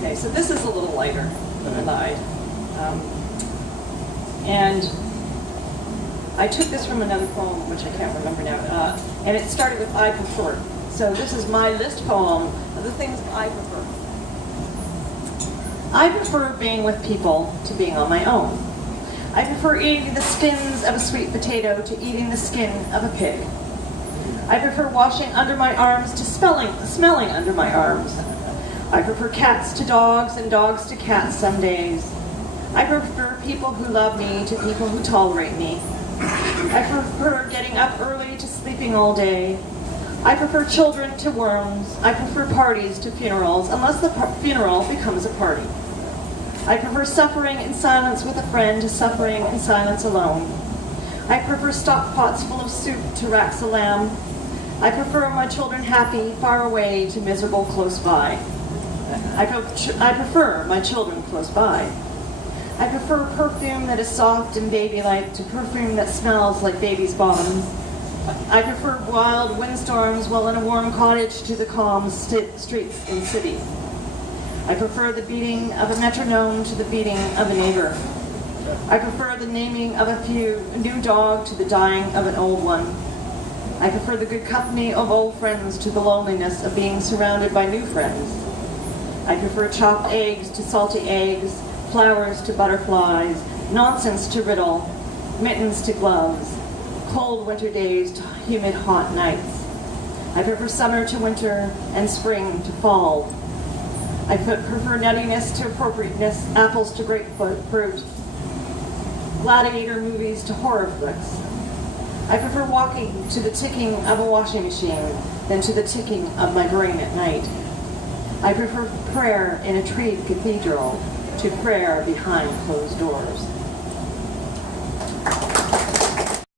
Okay, so this is a little lighter than the Lied. And I took this from another poem, which I can't remember now, and it started with I prefer. So this is my list poem of the things I prefer. I prefer being with people to being on my own. I prefer eating the skins of a sweet potato to eating the skin of a pig. I prefer washing under my arms to smelling under my arms. I prefer cats to dogs and dogs to cats some days. I prefer people who love me to people who tolerate me. I prefer getting up early to sleeping all day. I prefer children to worms. I prefer parties to funerals, unless the funeral becomes a party. I prefer suffering in silence with a friend to suffering in silence alone. I prefer stock pots full of soup to racks of lamb. I prefer my children happy, far away, to miserable close by. I prefer my children close by. I prefer perfume that is soft and baby-like to perfume that smells like baby's bottoms. I prefer wild windstorms while in a warm cottage to the calm streets in cities. I prefer the beating of a metronome to the beating of a neighbor. I prefer the naming of a new dog to the dying of an old one. I prefer the good company of old friends to the loneliness of being surrounded by new friends. I prefer chopped eggs to salty eggs, flowers to butterflies, nonsense to riddle, mittens to gloves, cold winter days to humid hot nights. I prefer summer to winter and spring to fall. I prefer nuttiness to appropriateness, apples to grapefruit, gladiator movies to horror flicks. I prefer walking to the ticking of a washing machine than to the ticking of my brain at night. I prefer prayer in a treed cathedral to prayer behind closed doors.